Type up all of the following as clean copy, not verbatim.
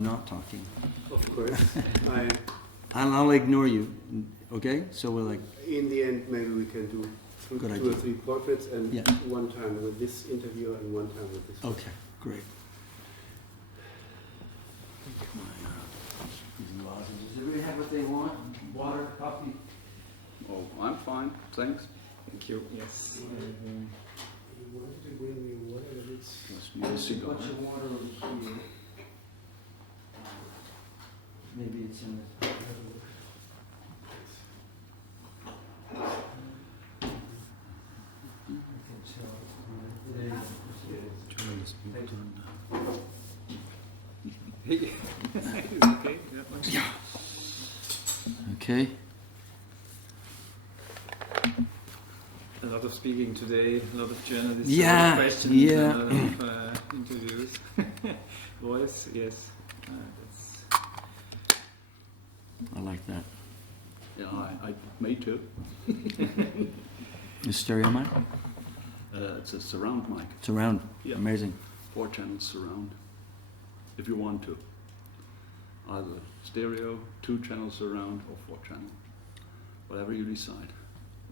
not talking. Of course. I'll ignore you, okay? So we're like... In the end, maybe we can do two or three portraits and one time with this interviewer and one time with this. Okay, great. Does everybody have what they want? Water, coffee? Oh, I'm fine, thanks. Thank you. Yes. You wanted to bring me water, but it's... What's your water over here? Maybe it's in the... Okay. A lot of speaking today, a lot of journalists, Yeah, a lot of questions, yeah. a lot of interviews. Voice, yes. That's I like that. Yeah, I made two. Is stereo mic? It's a surround mic. Surround. Yeah. Amazing. 4 channels surround. If you want to. Either stereo, 2 channels surround, or 4 channel. Whatever you decide.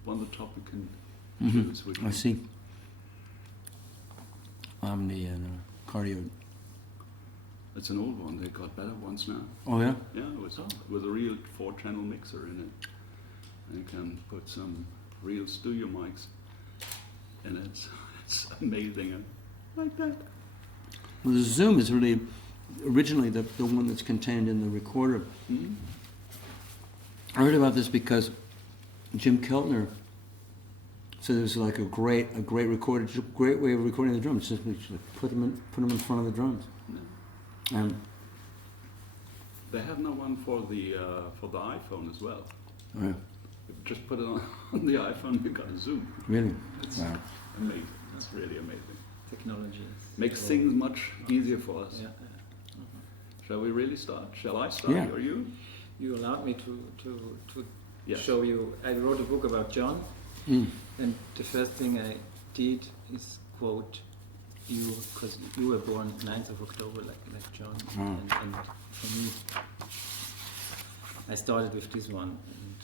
On the top you can choose which I one. see. Omni and cardio. It's an old one. They got better ones now. Oh yeah? Yeah, with a real 4-channel mixer in it. And you can put some real studio mics in it. It's amazing. I like that. Well, the Zoom is really originally the one that's contained in the recorder. Mm-hmm. I heard about this because Jim Keltner said it was like a great recorder, just a great way of recording the drums. Just put them in front of the drums. Yeah. They have no one for the iPhone as well. Oh, yeah. You just put it on the iPhone, you got a Zoom. Really? It's Wow. amazing. It's really amazing. technology. Makes things much easier for us. Yeah. Shall we really start? Shall I start Yeah. or you? You allowed me to Yes. show you. I wrote a book about John, and the first thing I did is quote you, because you were born 9th of October, like John, and for me, I started with this one, and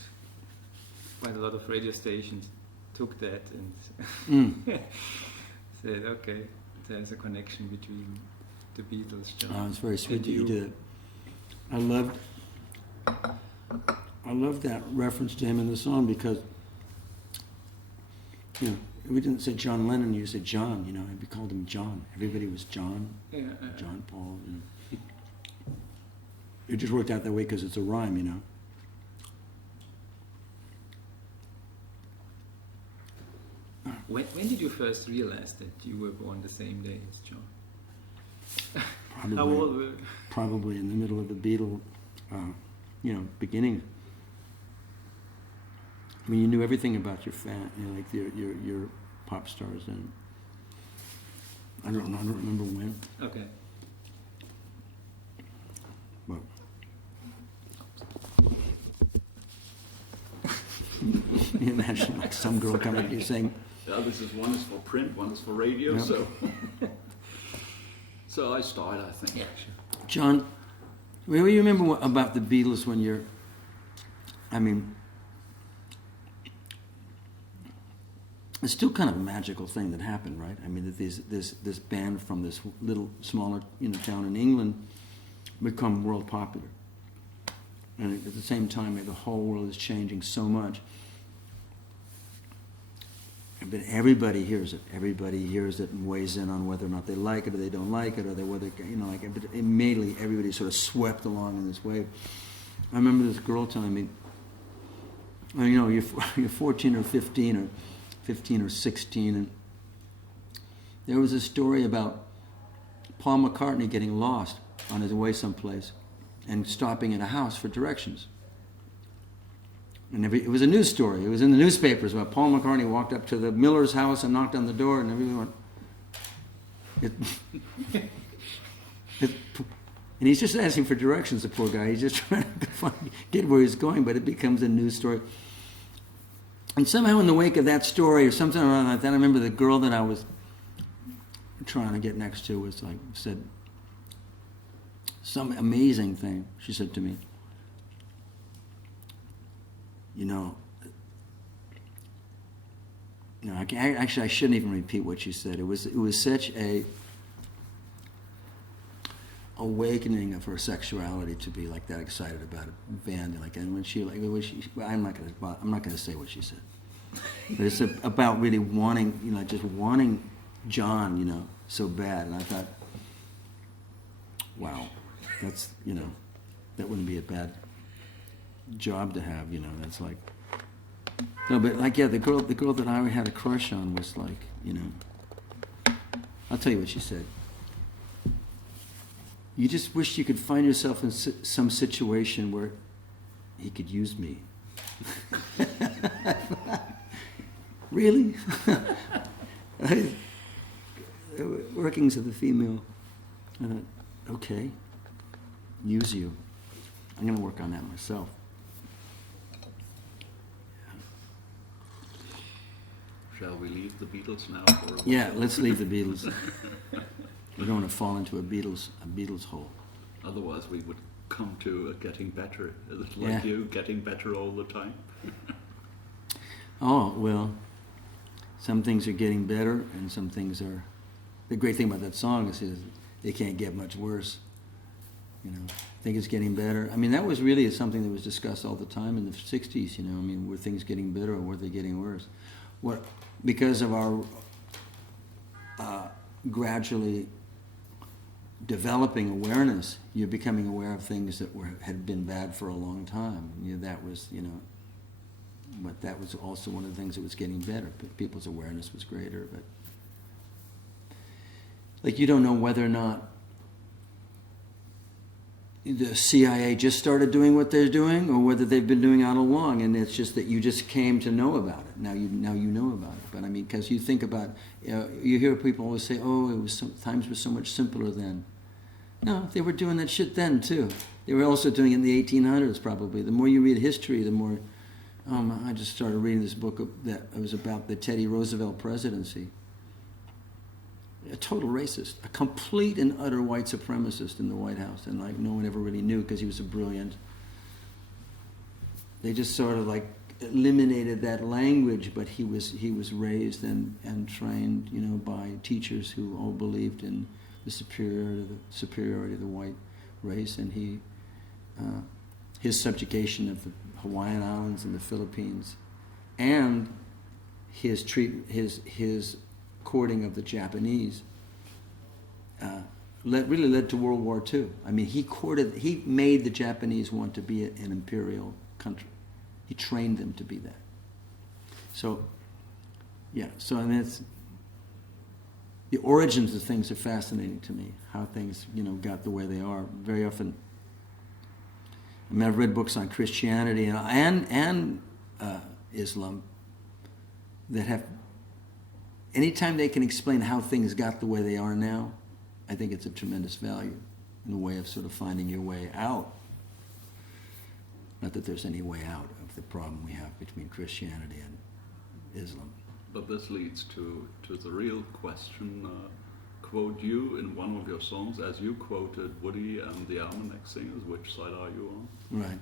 quite a lot of radio stations took that and said, okay, there's a connection between the Beatles, John. Oh, it's very sweet and that you did it. I loved that reference to him in the song because, you know, we didn't say John Lennon, you said John, you know, we called him John. Everybody was John, John Paul. You know. It just worked out that way because it's a rhyme, you know. When did you first realize that you were born the same day as John? How old were you? Probably in the middle of the Beatle, you know, beginning. I mean, you knew everything about your fan, you know, like your pop stars, and I don't remember when. Okay. But you imagine like some girl coming to you saying, Yeah, one is for print, one is for radio, Yep. so I started, I think. Yeah, sure. John, well, you remember about the Beatles when you're, I mean, it's still kind of a magical thing that happened, right? I mean, that this band from this little smaller, you know, town in England become world popular, and at the same time, the whole world is changing so much. But everybody hears it. Everybody hears it and weighs in on whether or not they like it or they don't like it, or whether, you know, like immediately everybody sort of swept along in this wave. I remember this girl telling me, well, you know, you're 14 or 15 or 15 or 16, and there was a story about Paul McCartney getting lost on his way someplace and stopping at a house for directions. And it was a news story. It was in the newspapers about Paul McCartney walked up to the Miller's house and knocked on the door, and everyone went. And he's just asking for directions, the poor guy. He's just trying to get where he's going, but it becomes a news story. And somehow in the wake of that story, or something like that, I remember the girl that I was trying to get next to was like, said, some amazing thing. She said to me, actually, I shouldn't even repeat what she said. It was such a awakening of her sexuality to be like that excited about a band. And when she I'm not gonna say what she said, but it's about really wanting, just wanting John, so bad. And I thought, wow, that's that wouldn't be a bad job to have. That's like. No, but the girl that I had a crush on was like, I'll tell you what she said. You just wish you could find yourself in some situation where he could use me. Really? Workings of the female. I thought, okay, use you. I'm going to work on that myself. Shall we leave the Beatles now? Yeah, let's leave the Beatles. We don't want to fall into a Beatles hole. Otherwise, we would come to getting better. Is it like you, getting better all the time? Oh, well, some things are getting better, and some things are... The great thing about that song is they can't get much worse. I think it's getting better. I mean, that was really something that was discussed all the time in the 60s, were things getting better or were they getting worse? Because of our gradually developing awareness, you're becoming aware of things that had been bad for a long time. That was, but that was also one of the things that was getting better. People's awareness was greater, but you don't know whether or not the CIA just started doing what they're doing, or whether they've been doing it all along, and it's just that you just came to know about it. Now you know about it. But I mean, because you think about, you hear people always say, "Oh, times were so much simpler then." No, they were doing that shit then too. They were also doing it in the 1800s, probably. The more you read history, the more. I just started reading this book that was about the Teddy Roosevelt presidency. A total racist, a complete and utter white supremacist in the White House, and no one ever really knew because he was so brilliant. They just sort of eliminated that language, but he was raised and trained, by teachers who all believed in the superiority of the white race, and his subjugation of the Hawaiian Islands and the Philippines, and his courting of the Japanese really led to World War II. I mean, he made the Japanese want to be an imperial country. He trained them to be that. So, I mean, the origins of things are fascinating to me, how things, got the way they are. Very often, I've read books on Christianity and Islam that have, anytime they can explain how things got the way they are now, I think it's of tremendous value in the way of sort of finding your way out. Not that there's any way out of the problem we have between Christianity and Islam. But this leads to the real question. Quote you in one of your songs, as you quoted Woody and the Almanac Singers, which side are you on? Right.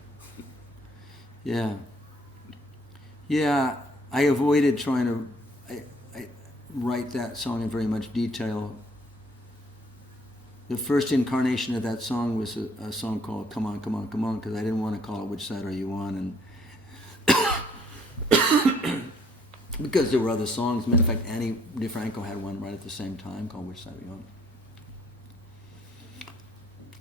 Yeah, I avoided trying to write that song in very much detail. The first incarnation of that song was a song called Come On, Come On, Come On, because I didn't want to call it Which Side Are You On? And because there were other songs. In fact, Annie DeFranco had one right at the same time called Which Side Are You On?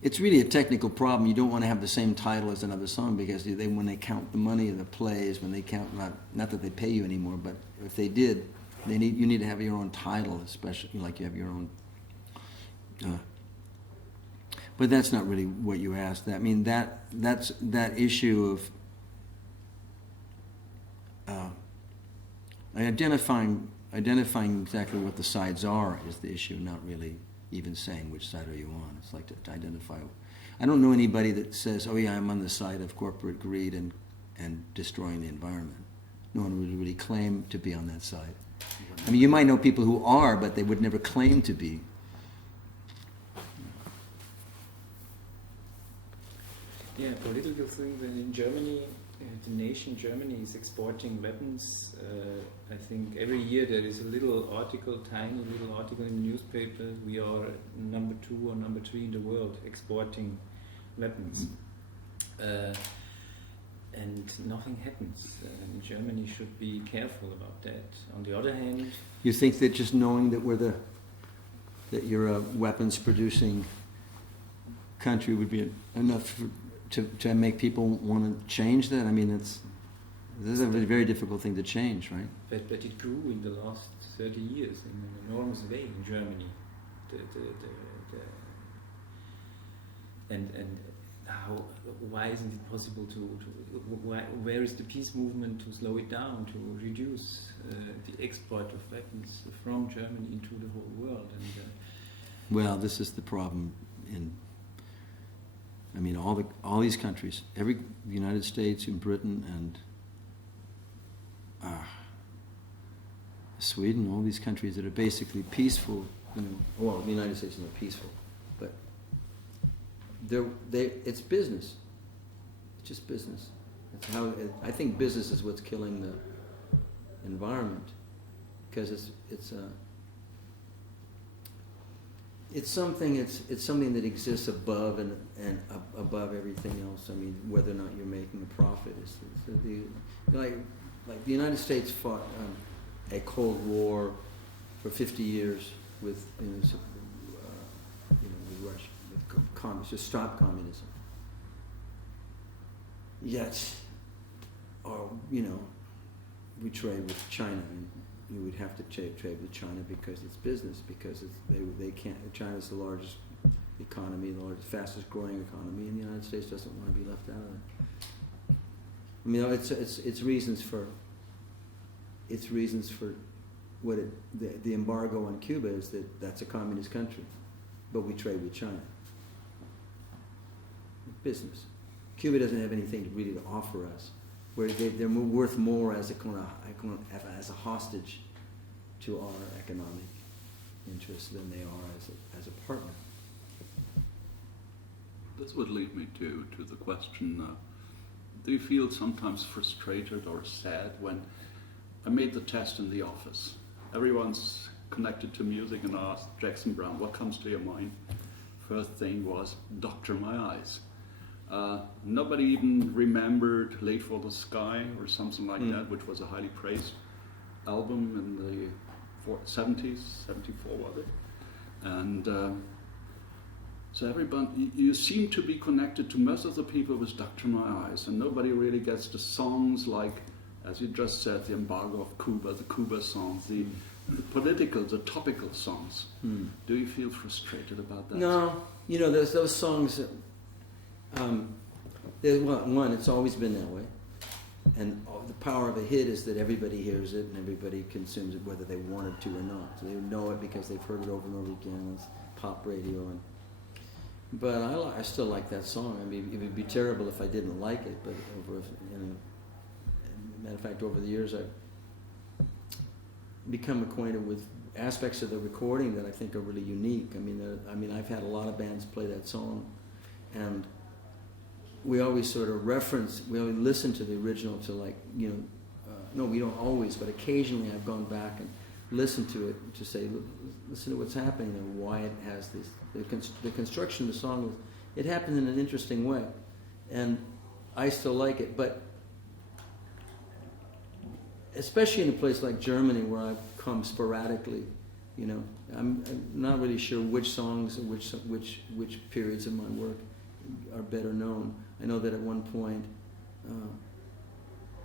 It's really a technical problem. You don't want to have the same title as another song, because when they count the money of the plays, when they count, not that they pay you anymore, but if they did, you need to have your own title, especially like you have your own. But that's not really what you asked. I mean, that's that issue of identifying exactly what the sides are is the issue, not really even saying which side are you on. It's like to identify. I don't know anybody that says, "Oh yeah, I'm on the side of corporate greed and destroying the environment." No one would really claim to be on that side. I mean, you might know people who are, but they would never claim to be. Yeah, political thing. Then in Germany, the nation Germany is exporting weapons. I think every year there is a little article, tiny little article in the newspaper. We are number 2 or number 3 in the world exporting weapons. And nothing happens. Germany should be careful about that. On the other hand, You think that just knowing that that you're a weapons producing country would be enough to make people want to change that? I mean, this is a very difficult thing to change, right? but it grew in the last 30 years in an enormous way in Germany. And how? Why isn't it possible where is the peace movement to slow it down, to reduce the export of weapons from Germany into the whole world? And Well, this is the problem all these countries, the United States and Britain and Sweden, all these countries that are basically peaceful, well, the United States is not peaceful, but it's business. It's just business. I think business is what's killing the environment, because it's something that exists above and above everything else. I mean, whether or not you're making a profit like the United States fought a Cold War for 50 years with Russia, with communists, to stop communism. Yet, we trade with China, and you would have to trade with China because it's business, because they can't. China's the largest economy, the largest, fastest growing economy, and the United States doesn't want to be left out of it. I mean, it's reasons for what the embargo on Cuba is, that's a communist country, but we trade with China. Business. Cuba doesn't have anything really to offer us, where they're worth more as a hostage to our economic interests than they are as a partner. This would lead me to the question, do you feel sometimes frustrated or sad when I made the test in the office? Everyone's connected to music, and I asked Jackson Browne, what comes to your mind? First thing was Doctor My Eyes. Nobody even remembered Late for the Sky or something like that, which was a highly praised album in the 70s, 74 was it? And so everybody, you seem to be connected to most of the people with Doctor My Eyes, and nobody really gets the songs like, as you just said, the embargo of Cuba, the Cuba songs, the political, the topical songs. Do you feel frustrated about that? No, there's those songs that, one, it's always been that way, and the power of a hit is that everybody hears it and everybody consumes it, whether they wanted to or not. So they know it because they've heard it over and over again. It's pop radio, but I still like that song. I mean, it would be terrible if I didn't like it. But matter of fact, over the years, I've become acquainted with aspects of the recording that I think are really unique. I mean, I've had a lot of bands play that song, and we always sort of we always listen to the original to no, we don't always, but occasionally I've gone back and listened to it to say, listen to what's happening and why it has this. The construction of the song, it happened in an interesting way, and I still like it, but especially in a place like Germany where I've come sporadically, I'm not really sure which songs or which periods of my work are better known. I know that at one point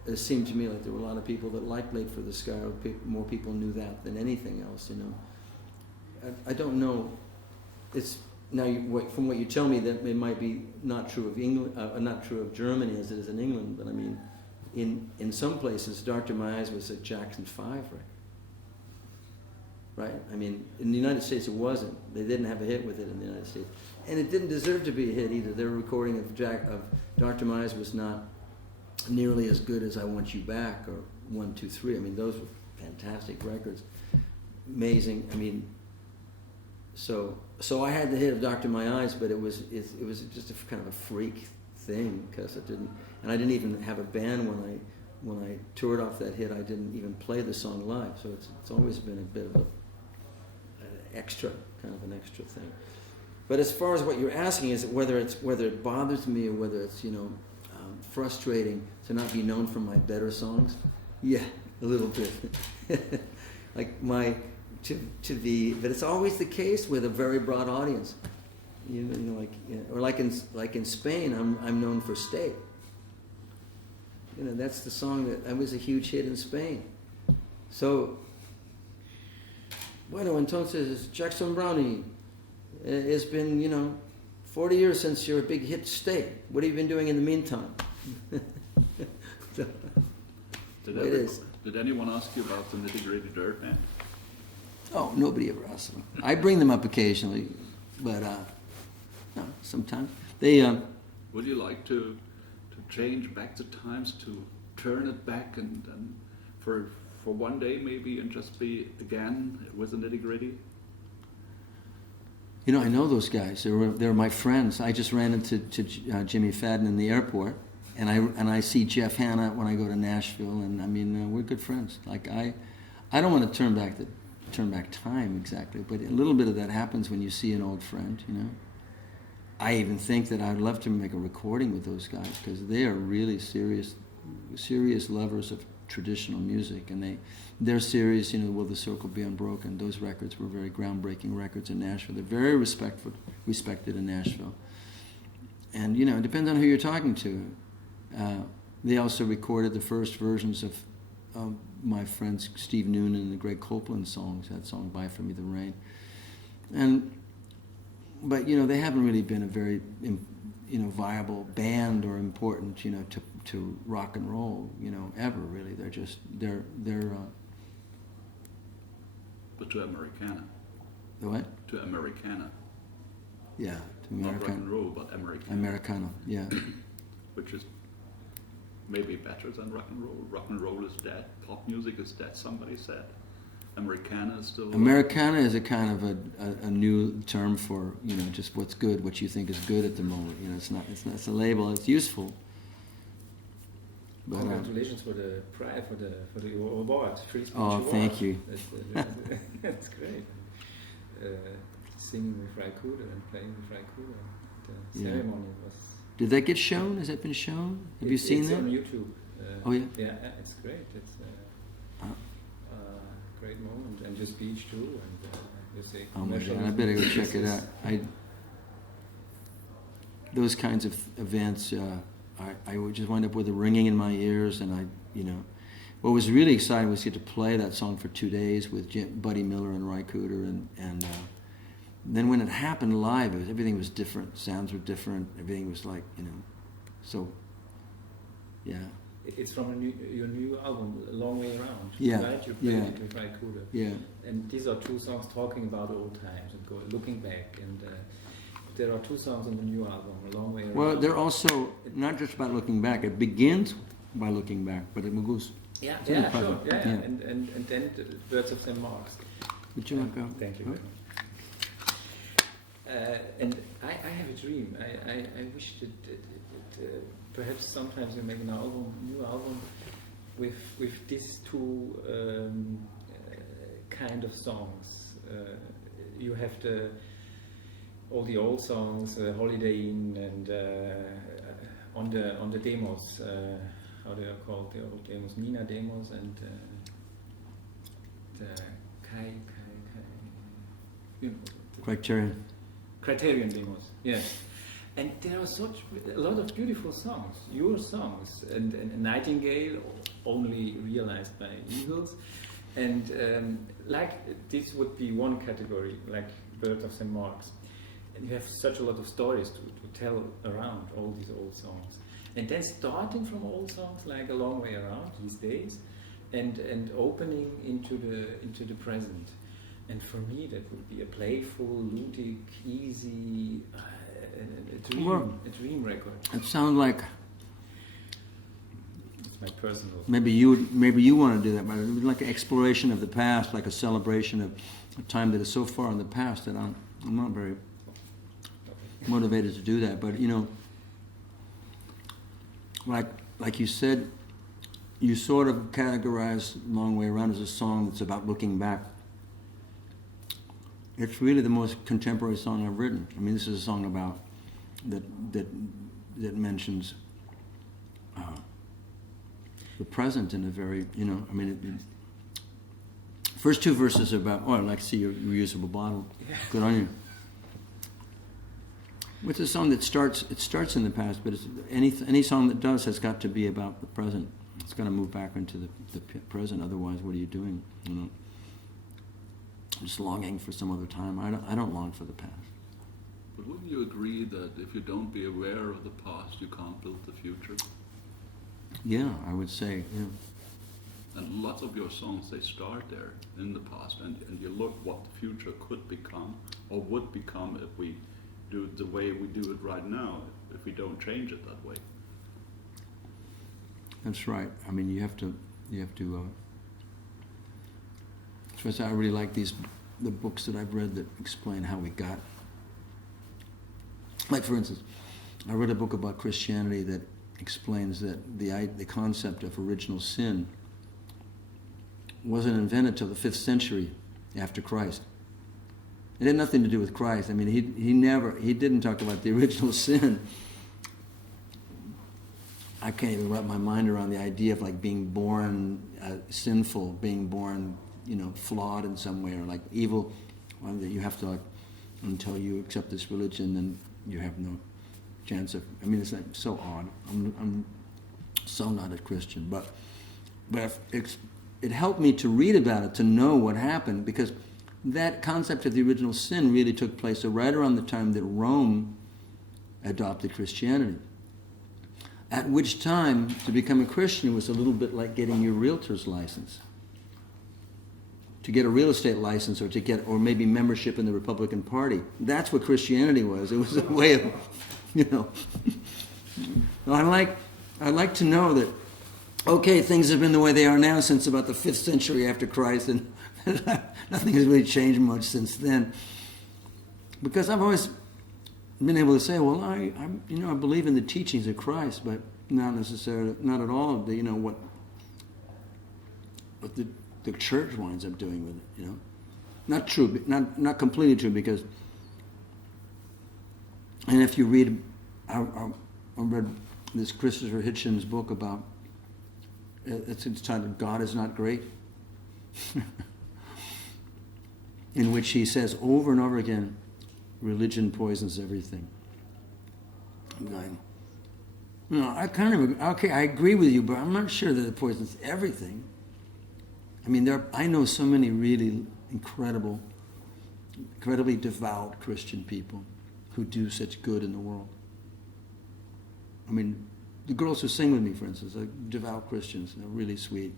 it seemed to me like there were a lot of people that liked Late for the Sky, or more people knew that than anything else. I don't know. It's now from what you tell me that it might be not true of England, not true of Germany as it is in England. But I mean, in some places, Dr. My Eyes was a Jackson 5 record. Right? I mean, in the United States it wasn't. They didn't have a hit with it in the United States. And it didn't deserve to be a hit either. Their recording of Dr. My Eyes was not nearly as good as I Want You Back or 1, 2, 3. I mean, those were fantastic records. Amazing. I mean, so I had the hit of Dr. My Eyes, but it was just a kind of a freak thing because I didn't even have a band when I toured off that hit. I didn't even play the song live, so it's always been a bit of an extra thing. But as far as what you're asking is whether it bothers me or whether it's frustrating to not be known for my better songs, yeah, a little bit. Like but it's always the case with a very broad audience. Like in Spain, I'm known for Stay. That's the song that was a huge hit in Spain. So, bueno, entonces Jackson Browne, it's been 40 years since your big hit Stay. What have you been doing in the meantime? Did anyone ask you about the Nitty-Gritty Dirt Band? Oh, nobody ever asked them. I bring them up occasionally, but no, sometimes they. Would you like to change back the times, to turn it back and for one day maybe, and just be again with the Nitty-Gritty? I know those guys. They're my friends. I just ran into Jimmy Fadden in the airport, and I see Jeff Hanna when I go to Nashville, and we're good friends. Like I don't want to turn back time exactly, but a little bit of that happens when you see an old friend. I even think that I'd love to make a recording with those guys because they are really serious lovers of traditional music, and they're serious. Will the Circle Be Unbroken? Those records were very groundbreaking records in Nashville. They're very respected in Nashville, and it depends on who you're talking to. They also recorded the first versions of my friends Steve Noonan and the Greg Copeland songs. That song "Buy For Me the Rain," but they haven't really been a very viable band or important to rock and roll ever really. They're But to Americana. The what? To Americana. Yeah, to Not rock and roll, but Americana. Americana, yeah. Which is maybe better than rock and roll. Rock and roll is dead. Pop music is dead, somebody said. Americana is still... Americana is a kind of a new term for, just what's good, what you think is good at the moment. It's a label, it's useful. But, congratulations for the prize, for the award, Free Speech Award. Thank you. That's great. Singing with Raikuda and playing with Raikuda. The ceremony was... Did that get shown? Has that been shown? Have you seen that? It's on YouTube. Oh yeah? Yeah, it's great. It's a great moment. And your speech too. And you say... Oh my God, I better go check it out. Those kinds of events... I would just wind up with a ringing in my ears, and what was really exciting was to get to play that song for 2 days with Buddy Miller and Ry Cooder, and then when it happened live, everything was different. Sounds were different. Everything was like, so, yeah. It's from your new album, A Long Way Around. Yeah. Right? You played it with Ry Cooder. Yeah. And these are two songs talking about old times and looking back. And there are two songs on the new album, A Long Way Around. Well, they're also not just about looking back. It begins by looking back, but it goes. Yeah, sure. Yeah. And then the Words of St. Mark's. Would you like that? Thank you very much. And I have a dream. I wish that perhaps sometimes we make a new album with these two kind of songs. You have all the old songs, Holiday Inn, and on the demos, how they are called, the old demos, Nina demos, and the Criterion demos, yes. And there are a lot of beautiful songs, your songs, and Nightingale, only realized by Eagles, and this would be one category, like Bird of St. Mark's. And you have such a lot of stories to tell around all these old songs. And then starting from old songs like A Long Way Around these days, and opening into the present. And for me, that would be a playful, ludic, easy, a dream record. It sounds like it's my personal. Maybe you want to do that, but it would be like an exploration of the past, like a celebration of a time that is so far in the past that I'm not very motivated to do that. But like you said, you sort of categorize Long Way Around as a song that's about looking back. It's really the most contemporary song I've written. I mean, this is a song about that mentions the present in a very, I mean, first two verses are about, I'd like to see your reusable bottle. Yeah. Good on you. It's a song that starts in the past, but any song that does has got to be about the present. It's got to move back into the present. Otherwise, what are you doing? Just longing for some other time. I don't long for the past. But wouldn't you agree that if you don't be aware of the past, you can't build the future? Yeah, I would say, yeah. And lots of your songs, they start there in the past, and you look what the future could become, or would become if we do it the way we do it right now, if we don't change it that way. That's right. I mean, you have to. First, I really like the books that I've read that explain how we got. Like, for instance, I read a book about Christianity that explains that the concept of original sin wasn't invented till the 5th century after Christ. It had nothing to do with Christ. I mean, he didn't talk about the original sin. I can't even wrap my mind around the idea of like being born sinful, being born, flawed in some way, or like evil. Well, that you have to, like, until you accept this religion, then you have no chance of. I mean, it's like so odd. I'm so not a Christian, but it helped me to read about it, to know what happened, because that concept of the original sin really took place right around the time that Rome adopted Christianity. At which time, to become a Christian was a little bit like getting your realtor's license. To get a real estate license, or maybe membership in the Republican Party. That's what Christianity was. It was a way of, I like to know that, okay, things have been the way they are now since about the 5th century after Christ, and nothing has really changed much since then. Because I've always been able to say, well, I believe in the teachings of Christ, but not necessarily, not at all, what the church winds up doing with it, Not true, not completely true, because, and if you read, I read this Christopher Hitchens book about, it's titled God Is Not Great, in which he says over and over again, religion poisons everything. I'm going, I agree with you, but I'm not sure that it poisons everything. I mean, I know so many really incredibly devout Christian people who do such good in the world. I mean, the girls who sing with me, for instance, are devout Christians. They're really sweet.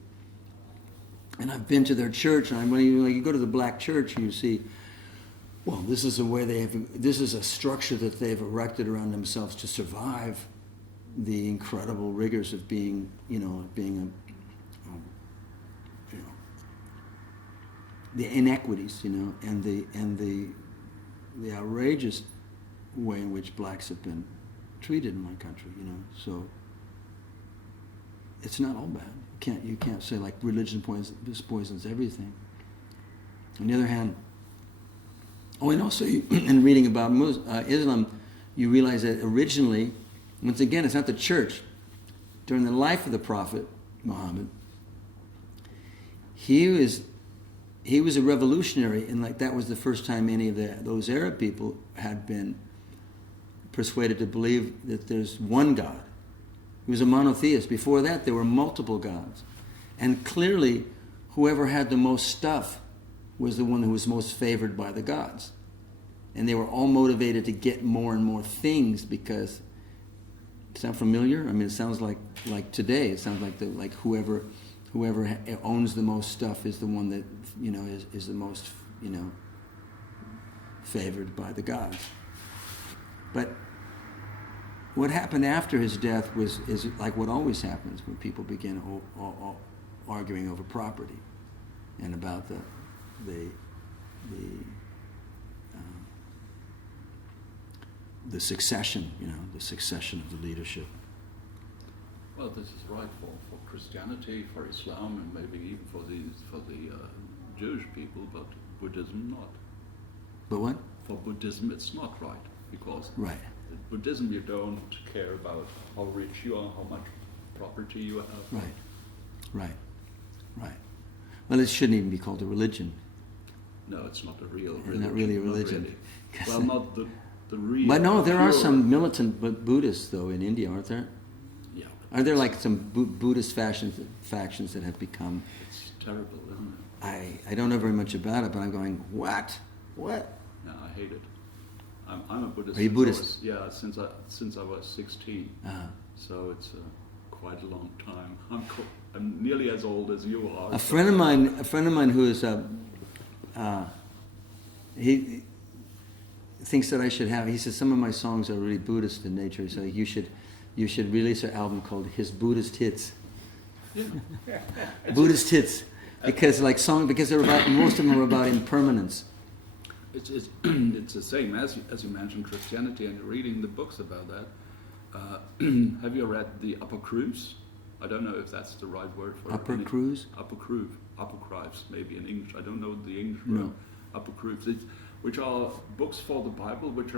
And I've been to their church, and when you go to the black church, and you see, well, this is a structure that they've erected around themselves to survive the incredible rigors of being the inequities, and the outrageous way in which blacks have been treated in my country, So it's not all bad. You can't say like religion poisons everything. On the other hand, and also in reading about Islam, you realize that originally, once again, it's not the church. During the life of the Prophet Muhammad, he was a revolutionary, and like that was the first time any of those Arab people had been persuaded to believe that there's one God. He was a monotheist. Before that, there were multiple gods. And clearly, whoever had the most stuff was the one who was most favored by the gods. And they were all motivated to get more and more things because, sound familiar? I mean, it sounds like today. It sounds like whoever owns the most stuff is the one that, is the most, favored by the gods. But what happened after his death is like what always happens when people begin arguing over property and about the succession, the succession of the leadership. Well, this is right for Christianity, for Islam, and maybe even for the Jewish people, but Buddhism not. But what? For Buddhism, it's not right, because Right. in Buddhism you don't care about how rich you are, how much property you have. Right. Right. Right. Well, it shouldn't even be called a religion. No, it's not a real Not religion. really a religion. Really. Well, not the real. But no, there are pure- some militant Buddhists though in India, aren't there? Yeah. Are there like some Buddhist factions that have become? It's terrible, isn't it? I don't know very much about it, but I'm going, what? What? Yeah, I hate it. I'm a Buddhist. Are you Buddhist? Since I was 16. Uh-huh. So it's quite a long time. I'm nearly as old as you are. A friend of mine who is he thinks that I should have. He says some of my songs are really Buddhist in nature. So you should release an album called His Buddhist Hits. Yeah. Buddhist Hits, because they're about, most of them are about impermanence. It's it's the same as you mentioned Christianity, and you're reading the books about that. Have you read the Apocryphs? I don't know if that's the right word for Upper it. Cruise? Apocryphs, maybe in English. I don't know the English No. word. Apocryphs, which are books for the Bible, which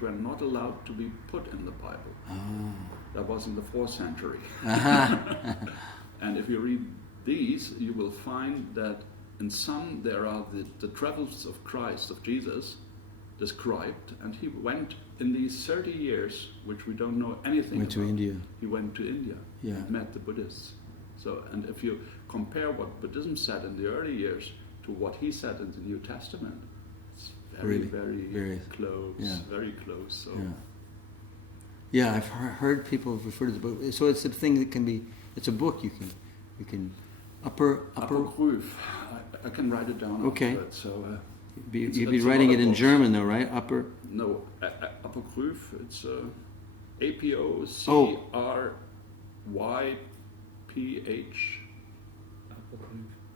were not allowed to be put in the Bible. Oh. That was in the 4th century. Uh-huh. And if you read these, you will find that in some there are the travels of Christ, of Jesus, described, and he went in these 30 years, which we don't know anything Went to about. India. He went to India. Yeah. And met the Buddhists. So, and if you compare what Buddhism said in the early years to what he said in the New Testament, it's very, Really? Very close. yeah. Very close. So. Yeah. Yeah, I've heard people refer to the book. So it's a thing that can be. It's a book you can upper. Apocryph. I can write it down. Okay. After it, so. You'd be it's a writing lot it of in books. German though, right? Upper. No, Apocryph. It's APOCRYPH.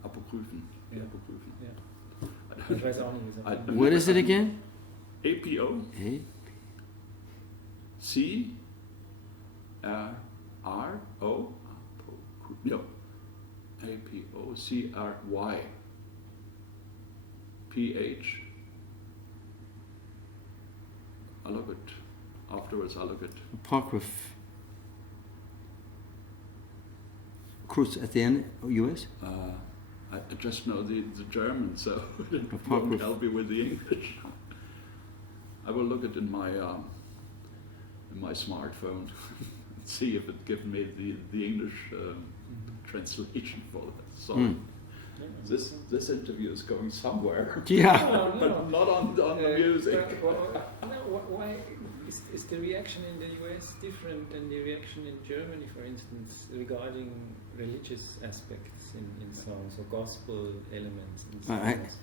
Apokryphen. Yeah. Apokryphen. Yeah. Ich weiß auch nicht, wie es auf What is it again? APO A. C R O no APOCRY PH. I'll look it afterwards. I'll look it. Apocryph. Cruz at the end. U.S. I just know the German, so it won't Apocryph. help me with the English. I will look it in my smartphone and see if it gives me the English translation for that. Sorry. Mm. This interview is going somewhere. Yeah. But not on the music. Why is the reaction in the US different than the reaction in Germany, for instance, regarding religious aspects in songs or gospel elements in songs?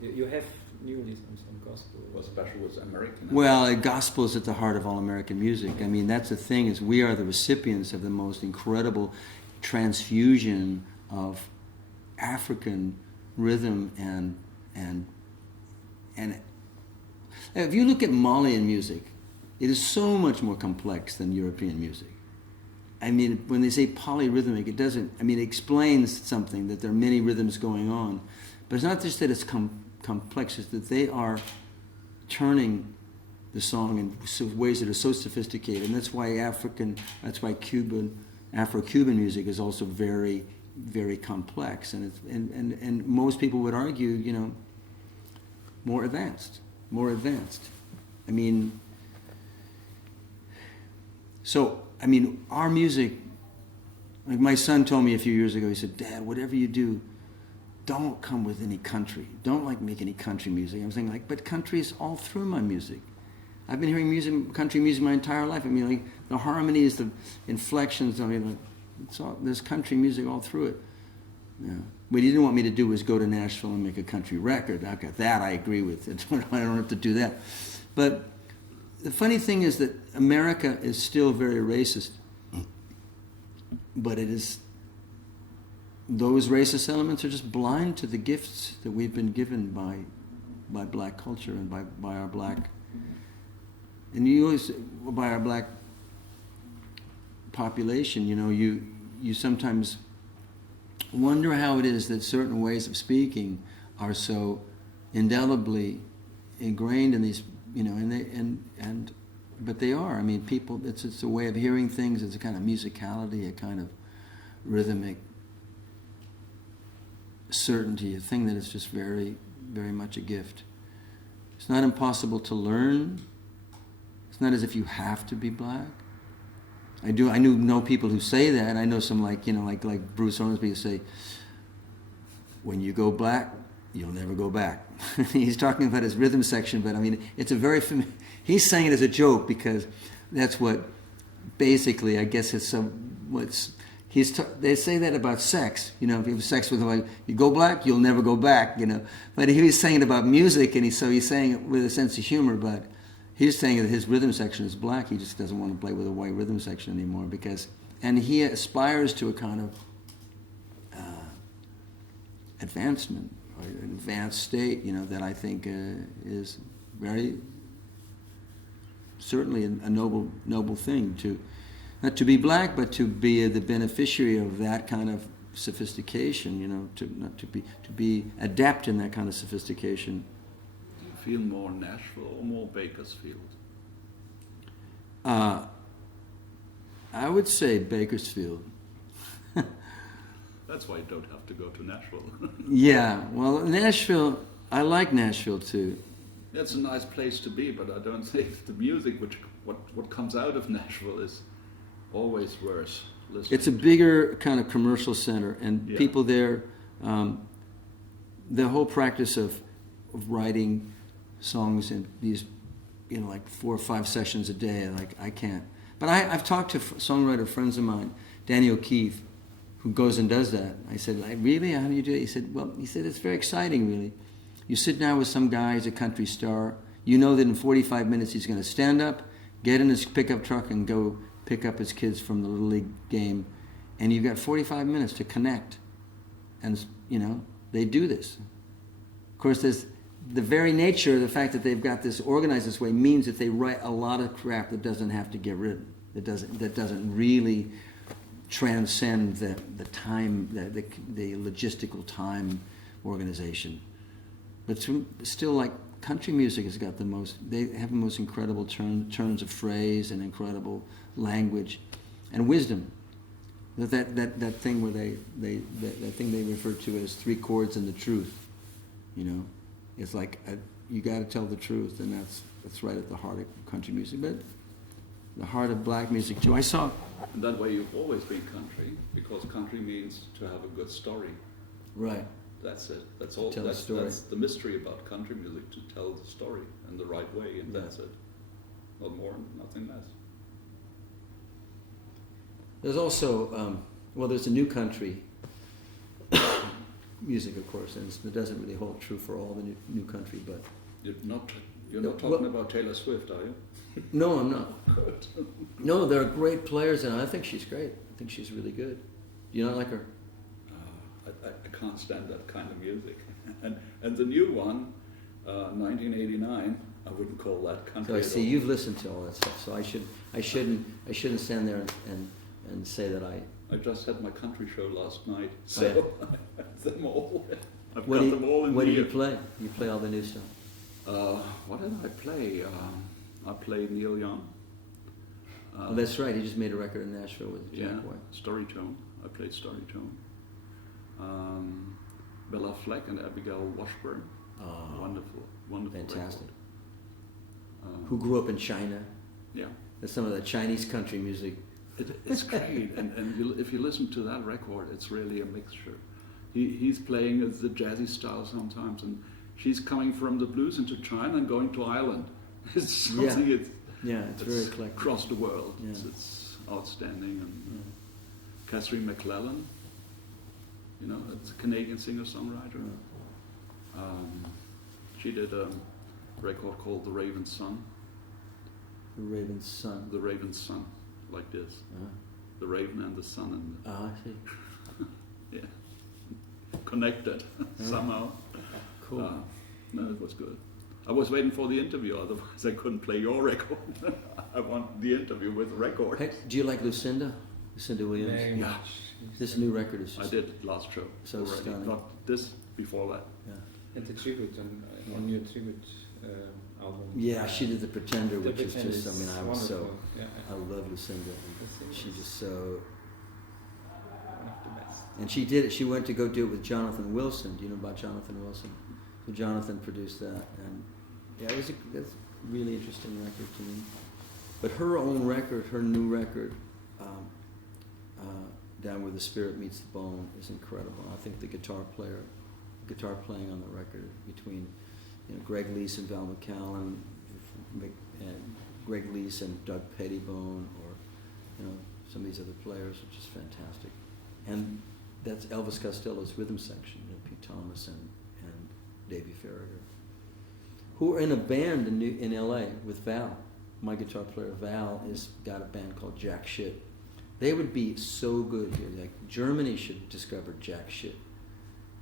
You have newly some gospel. Well, especially with American. Well, gospel is at the heart of all American music. I mean, that's the thing, is we are the recipients of the most incredible transfusion of African rhythm and if you look at Malian music, it is so much more complex than European music. I mean, when they say polyrhythmic, it doesn't, I mean, it explains something, that there are many rhythms going on. But it's not just that it's complex, it's that they are turning the song in ways that are so sophisticated. And that's why Afro-Cuban music is also very, very complex. And most people would argue, you know, more advanced. I mean, our music, like my son told me a few years ago, he said, "Dad, whatever you do, don't come with any country. Don't make any country music." I was thinking but country is all through my music. I've been hearing country music my entire life. I mean, the harmonies, the inflections, there's country music all through it. Yeah. What he didn't want me to do was go to Nashville and make a country record. Okay, that I agree with. I don't have to do that. But the funny thing is that America is still very racist. But those racist elements are just blind to the gifts that we've been given by black culture and by our black, and by our black population, you sometimes wonder how it is that certain ways of speaking are so indelibly ingrained in these, but they are. I mean, people. It's a way of hearing things. It's a kind of musicality, a kind of rhythmic certainty, a thing that is just very, very much a gift. It's not impossible to learn. It's not as if you have to be black. I know people who say that. I know some like Bruce Hornsby who say, when you go black, you'll never go back. He's talking about his rhythm section, but I mean, it's a very he's saying it as a joke because that's what basically, I guess, is they say that about sex. If you have sex with like you go black, you'll never go back. But he was saying it about music, and he's saying it with a sense of humor. But he's saying that his rhythm section is black. He just doesn't want to play with a white rhythm section anymore and he aspires to a kind of advancement, or an advanced state. That I think is very certainly a noble thing to. Not to be black, but to be the beneficiary of that kind of sophistication. To be adept in that kind of sophistication. Do you feel more Nashville or more Bakersfield? I would say Bakersfield. That's why you don't have to go to Nashville. Yeah, well, Nashville. I like Nashville too. It's a nice place to be, but I don't think the music, what comes out of Nashville, is always worse listening. It's a bigger kind of commercial center, and people there, the whole practice of writing songs in these, like 4 or 5 sessions a day, like I can't. But I've talked to songwriter friends of mine, Danny O'Keefe, who goes and does that. I said, really? How do you do it? He said, it's very exciting, really. You sit down with some guy, he's a country star. You know that in 45 minutes he's going to stand up, get in his pickup truck, and go pick up his kids from the Little League game, and you've got 45 minutes to connect. And, they do this. Of course, there's the very nature of the fact that they've got this organized this way means that they write a lot of crap that doesn't have to get written, that doesn't really transcend the time, the logistical time organization. But still, like, country music has got they have the most incredible turns of phrase and incredible language and wisdom. That thing where that thing they refer to as 3 chords and the truth, it's like you got to tell the truth, and that's right at the heart of country music, but the heart of black music too. And that way you've always been country, because country means to have a good story. Right. That's it. That's all. That's the mystery about country music, to tell the story in the right way, and that's it. Not more, nothing less. There's also, there's a new country music, of course, and it doesn't really hold true for all the new country, but... You're not talking about Taylor Swift, are you? No, I'm not. Good. No, there are great players, and I think she's great. I think she's really good. Do you not like her? I can't stand that kind of music. And the new one, 1989, I wouldn't call that country. So I see you've listened to all that stuff. So I shouldn't stand there and say that I. I just had my country show last night, so I have them all. I've What got do them all in What do here. you play? You play all the new stuff. What did I play? I played Neil Young. Oh, that's right. He just made a record in Nashville with Jack White. Storytone. I played Storytone. Bella Fleck and Abigail Washburn. Oh, Wonderful fantastic. record. Who grew up in China? Yeah. That's some of the Chinese country music. It's great, and if you listen to that record, it's really a mixture. He's playing the jazzy style sometimes, and she's coming from the blues into China and going to Ireland. It's something. It's very eclectic. Across the world. Yeah. It's outstanding. And Catherine McClellan, it's a Canadian singer-songwriter. She did a record called The Raven's Son. The Raven's Son. The Raven's Son, like this. The raven and the sun. I see. Yeah. Connected somehow. Cool. No, it was good. I was waiting for the interview, otherwise I couldn't play your record. I want the interview with the record. Hey, do you like Lucinda? Lucinda Williams. Very Yeah. much. This new record is I just did last show. so already. stunning. Not this, before that. Yeah. And the tribute on your tribute album. Yeah, she did The Pretender, The which is Pretender just, I mean, I was wonderful. so, Yeah, I love Lucinda. That's She's just so, one of the best. and she did it, she went to go do it with Jonathan Wilson. Do you know about Jonathan Wilson? So Jonathan produced that, and yeah, that's a really interesting record to me. But her own record, her new record, Down Where the Spirit Meets the Bone, is incredible. I think the guitar playing on the record between, Greg Leese and Val McCallum, and Greg Leese and Doug Pettibone, or some of these other players, are just fantastic. And that's Elvis Costello's rhythm section, Pete Thomas and Davey Farragher, who are in a band in L.A. with Val. My guitar player Val has got a band called Jack Shit. They would be so good here. Like Germany should discover Jack Shit.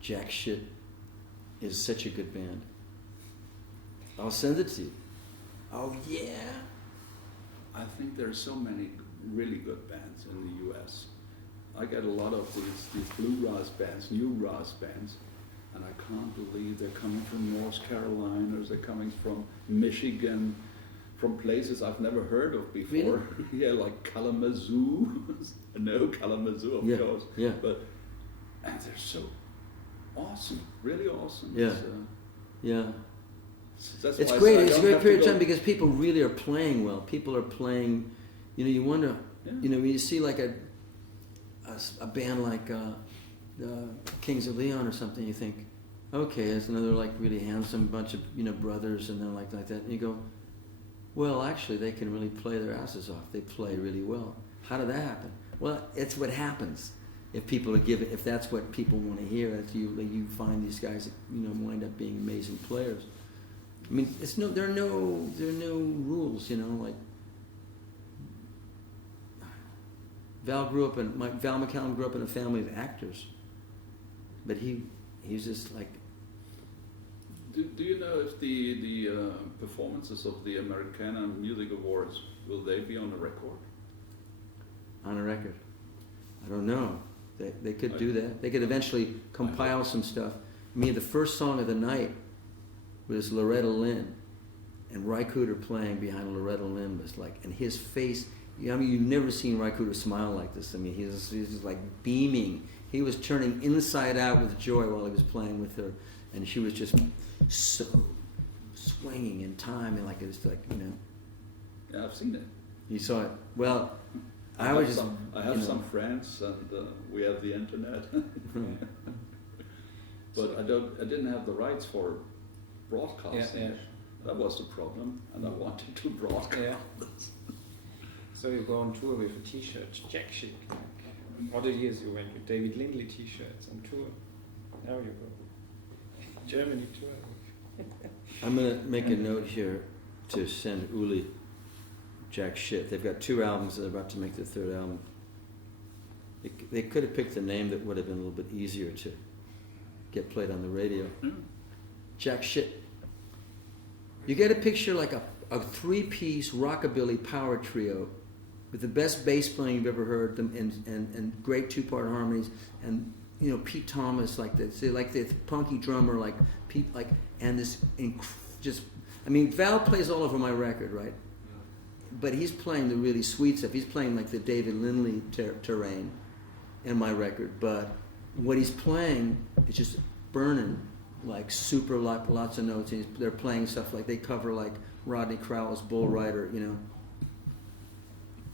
Jack Shit is such a good band. I'll send it to you. Oh yeah. I think there are so many really good bands in the U.S. I get a lot of these bluegrass bands, new grass bands, and I can't believe they're coming from North Carolina, or they're coming from Michigan, from places I've never heard of before. Really? Yeah, like Kalamazoo. No, Kalamazoo, of course. Yeah. And they're so awesome, really awesome. Yeah. Yeah. That's It's why I great. say I It's a don't great have to period of go- time because people really are playing well. People are playing. You wonder. Yeah. When you see like a band like Kings of Leon or something, you think, okay, it's another like really handsome bunch of brothers, and then like that, and you go, well, actually, they can really play their asses off. They play really well. How did that happen? Well, it's what happens if people are given. If that's what people want to hear, if you find these guys that wind up being amazing players. I mean, there are no rules. Like Val McCallum grew up in a family of actors, but he's just like. Do you know if the performances of the Americana Music Awards, will they be on a record? On a record? I don't know. They could do that. They could eventually compile some stuff. I mean, the first song of the night was Loretta Lynn, and Ry Cooder playing behind Loretta Lynn was like, and his face, you've never seen Ry Cooder smile like this. I mean, he was just like beaming. He was turning inside out with joy while he was playing with her, and she was just so swinging in time, and like it was like, Yeah, I've seen it. You saw it. Well, I have some friends, and we have the internet. But I didn't have the rights for broadcasting. Yeah. That was the problem, and I wanted to broadcast. Yeah. So you go on tour with a T-shirt, Jack Shit. All the years you went with David Lindley T-shirts on tour. Now you go Germany tour. I'm going to make a note here to send Uli Jack Shit. They've got 2 albums. They're about to make their 3rd album. They could have picked a name that would have been a little bit easier to get played on the radio. Jack Shit. You get a picture like a 3-piece rockabilly power trio with the best bass playing you've ever heard, and great 2-part harmonies, and Pete Thomas, like the punky drummer, like Pete, like, and this Val plays all over my record, right? But he's playing the really sweet stuff. He's playing like the David Lindley terrain in my record, but what he's playing is just burning, like super lots of notes. And they're playing stuff like they cover like Rodney Crowell's Bull Rider,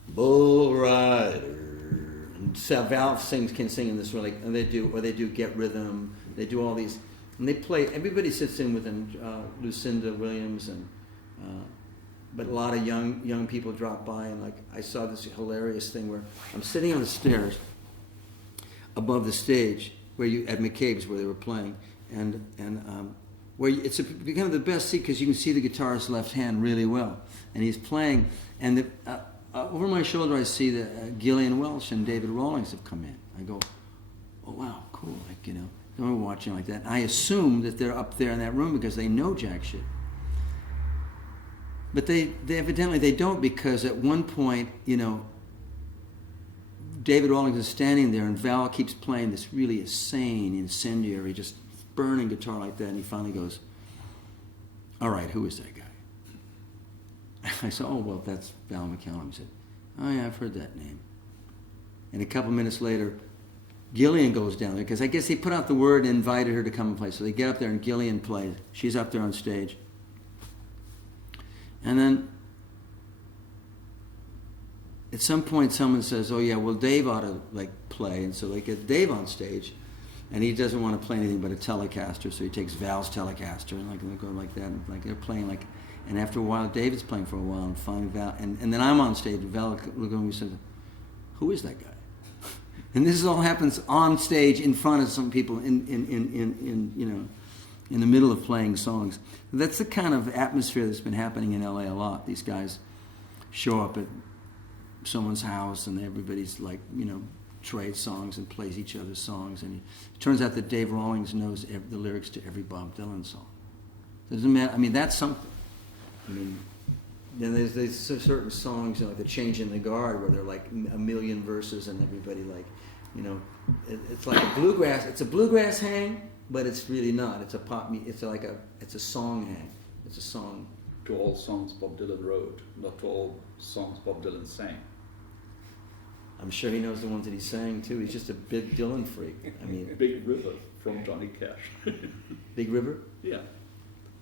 Bull Rider. And so Val can sing in this really, and they do Get Rhythm. They do all these, and they play. Everybody sits in with them. Lucinda Williams and. But a lot of young people drop by, and like I saw this hilarious thing where I'm sitting on the stairs above the stage at McCabe's where they were playing, and where it's become the best seat because you can see the guitarist's left hand really well, and he's playing, and over my shoulder I see that Gillian Welch and David Rawlings have come in. I go, oh wow, cool, like we're watching like that. And I assume that they're up there in that room because they know Jack Shit. But they evidently they don't, because at one point, David Rawlings is standing there, and Val keeps playing this really insane, incendiary, just burning guitar like that, and he finally goes, "All right, who is that guy?" I said, "Oh, well, that's Val McCallum." He said, "Oh, yeah, I've heard that name." And a couple minutes later, Gillian goes down there, because I guess he put out the word and invited her to come and play. So they get up there, and Gillian plays. She's up there on stage. And then at some point, someone says, "Oh, yeah, well, Dave ought to, play." And so they get Dave on stage, and he doesn't want to play anything but a Telecaster, so he takes Val's Telecaster, and they go like that, and they're playing and after a while, David's playing for a while, and finally Val, and then I'm on stage, and Val looked at me and said, "Who is that guy?" And this all happens on stage in front of some people in the middle of playing songs. That's the kind of atmosphere that's been happening in LA a lot. These guys show up at someone's house, and everybody's trades songs and plays each other's songs. And it turns out that Dave Rawlings knows the lyrics to every Bob Dylan song. It doesn't matter. I mean, that's something. I mean, then there's certain songs, like the Change in the Guard, where they're like a million verses, and everybody it's like a bluegrass. It's a bluegrass hang, but it's really not. It's a pop. It's a song hang. It's a song. To all songs Bob Dylan wrote, not to all songs Bob Dylan sang. I'm sure he knows the ones that he sang too. He's just a big Dylan freak. I mean, Big River from Johnny Cash. Big River? Yeah.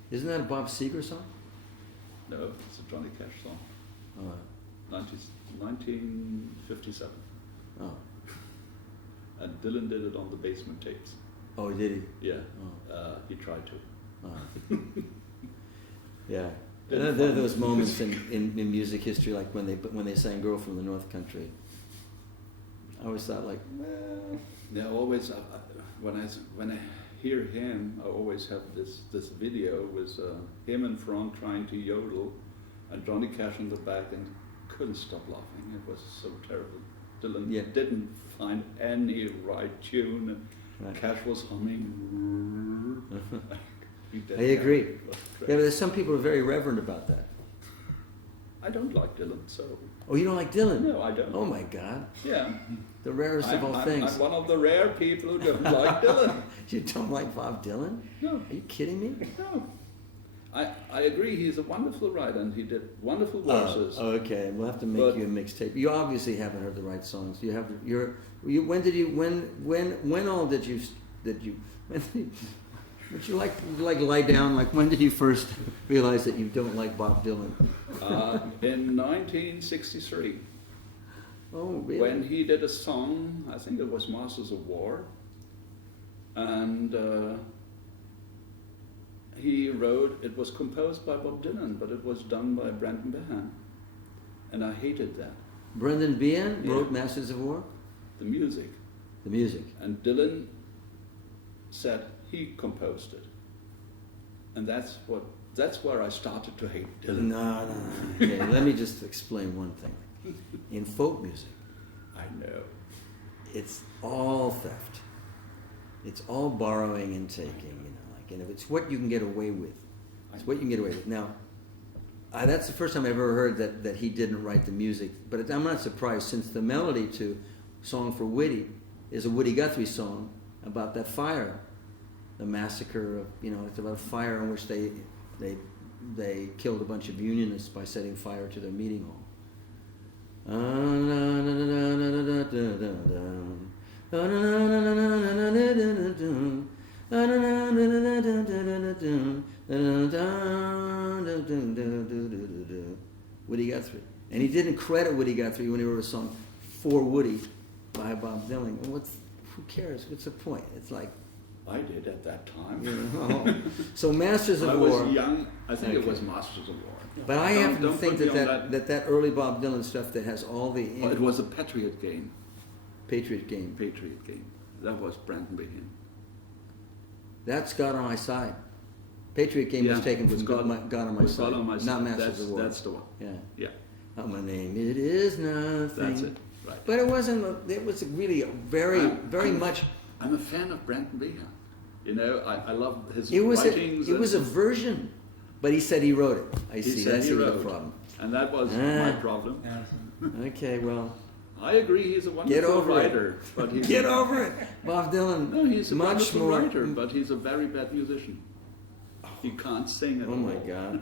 Isn't that a Bob Seger song? No, it's a Johnny Cash song. 1957. Oh. And Dylan did it on the Basement tapes. Oh, did he? Yeah. Oh. He tried to. Oh. Yeah. There are those moments in music history, like when they sang "Girl from the North Country." I always thought, well. Yeah, always when I hear him, I always have this video with him in front trying to yodel, and Johnny Cash in the back, and couldn't stop laughing. It was so terrible. Dylan didn't find any right tune, and Right. Cash was humming. I agree. Yeah, but there's some people who are very reverent about that. I don't like Dylan, so. Oh, you don't like Dylan? No, I don't. Oh my God. Yeah. The rarest of all things. I'm one of the rare people who don't like Dylan. You don't like Bob Dylan? No. Are you kidding me? No. I agree, he's a wonderful writer, and he did wonderful verses. Oh, okay. We'll have to make you a mixtape. You obviously haven't heard the right songs. You have when did you would you like lie down? Like, when did you first realize that you don't like Bob Dylan? In 1963. Oh, really? When he did a song, I think it was Masters of War, and he wrote, it was composed by Bob Dylan, but it was done by Brendan Behan, and I hated that. Brendan Behan wrote Masters of War? The music. The music. And Dylan said he composed it. And that's where I started to hate Dylan. No. Okay, let me just explain one thing. In folk music, I know. it's all theft. It's all borrowing and taking, and if it's what you can get away with. It's what you can get away with. Now, that's the first time I ever heard that he didn't write the music, but I'm not surprised, since the melody to Song for Woody is a Woody Guthrie song about that fire, the massacre of, it's about a fire in which they killed a bunch of Unionists by setting fire to their meeting hall. Woody Guthrie. And he didn't credit Woody Guthrie when he wrote a song for Woody by Bob Dylan. Who cares? What's the point? It's like, I did at that time. So Masters of I War. was young. I think it was Masters of War. But I happen to think put me on that early Bob Dylan stuff that has all the it was a Patriot game. Patriot game. Patriot game. That was Brendan Behan. That's God on My Side. Patriot game was taken from God on My Side. God on My Side. Not Masters of War. That's the one. Yeah. Yeah. My name, it is nothing. That's it. Right. But it wasn't. It was really very much. I'm a fan of Brendan Behan. I love his It writings. was a version, but he said he wrote it. I He see. said That's he the wrote. problem. And that was my problem. Okay, well. I agree, he's a wonderful writer. But he's Get over it! Bob Dylan, No, he's a much wonderful more... writer, but he's a very bad musician. He can't sing at all. Oh my God.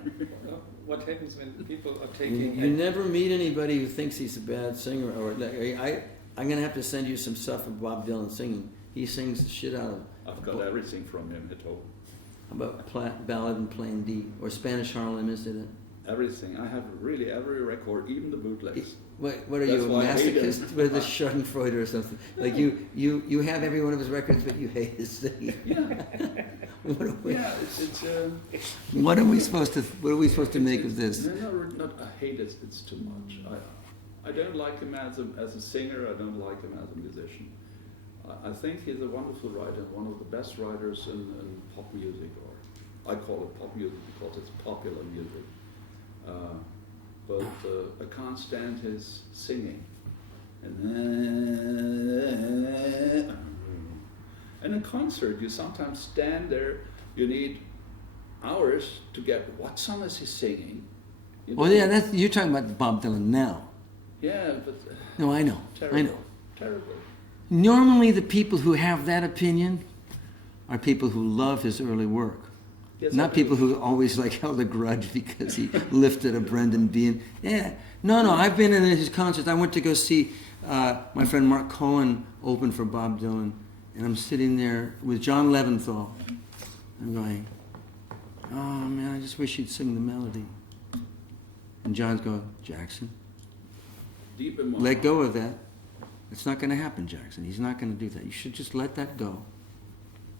What happens when people are taking... You never meet anybody who thinks he's a bad singer. Or I'm going to have to send you some stuff of Bob Dylan singing. He sings the shit out of... I've got everything from him at home. How about Ballad in Plain D? Or Spanish Harlem, is it? Everything. I have really every record, even the bootlegs. What are That's you, a why I hate masochist with a Schadenfreude or something? Like you have every one of his records, but you hate his singing. Yeah. What are we supposed to make of this? Not I hate it. It's too much. I don't like him as a singer. I don't like him as a musician. I think he's a wonderful writer, one of the best writers in pop music, or I call it pop music because it's popular music. But I can't stand his singing. And in concert, you sometimes stand there, you need hours to get what song is he singing. Well, yeah, you're talking about Bob Dylan now. Yeah, but... No, I know. Terrible. I know. Terrible. Normally the people who have that opinion are people who love his early work. Yes, Not people who always like held a grudge because he lifted a Brendan Behan. Yeah. No, I've been in his concerts. I went to go see my friend Mark Cohen open for Bob Dylan, and I'm sitting there with John Leventhal. I'm going, oh man, I just wish you'd sing the melody. And John's going, Jackson, Deep in my let heart. go of that. It's not going to happen, Jackson. He's not going to do that. You should just let that go.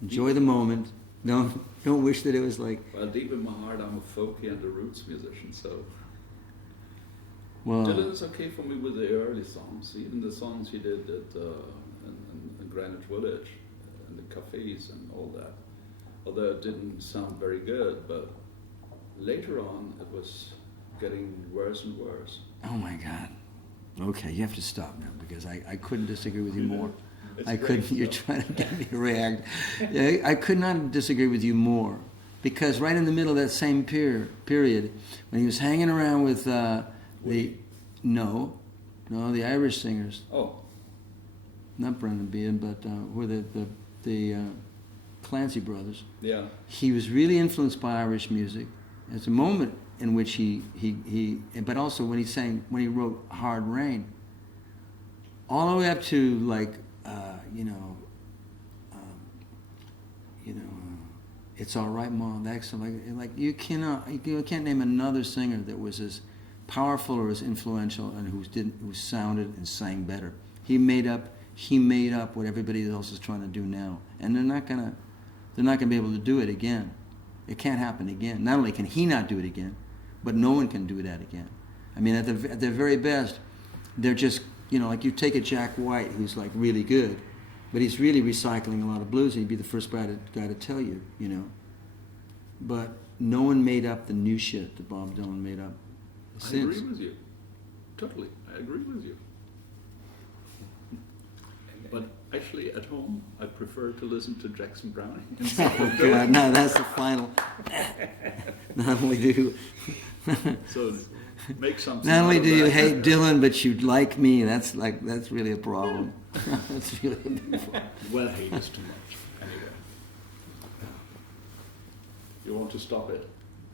Enjoy the moment. Don't wish that it was like... Well, deep in my heart, I'm a folky and a roots musician, so... Well, Dylan is okay for me with the early songs, even the songs he did in Greenwich Village, and the cafes and all that. Although it didn't sound very good, but later on it was getting worse and worse. oh my God. Okay, you have to stop now because I couldn't disagree with you more. It's I couldn't. great You're stuff. trying to get me to react. I could not disagree with you more because right in the middle of that same period, when he was hanging around with the Irish singers, Oh, not Brendan Behan, but were the Clancy brothers. yeah. He was really influenced by Irish music. It's a moment in which he but also when he wrote Hard Rain, all the way up to like, It's All Right, Mom. That's like you can't name another singer that was as powerful or as influential and who sounded and sang better. He made up what everybody else is trying to do now, and they're not gonna be able to do it again. It can't happen again. Not only can he not do it again, but no one can do that again. I mean, at their very best, they're just, like you take a Jack White who's like really good, but he's really recycling a lot of blues, and he'd be the first guy to tell you, But no one made up the new shit that Bob Dylan made up I since. agree with you. Totally. I agree with you. But actually, at home, I prefer to listen to Jackson Browne. Oh God, no, that's the final. Not only do So make something. not only out do of you that. hate Dylan, but you like me. That's really a problem. That's really a big problem. Well, hate is too much. Anyway. You want to stop it?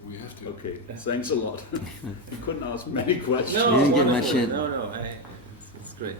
We have to. Okay. Thanks a lot. You couldn't ask many questions. You didn't get much wonderful. in. No, it's great.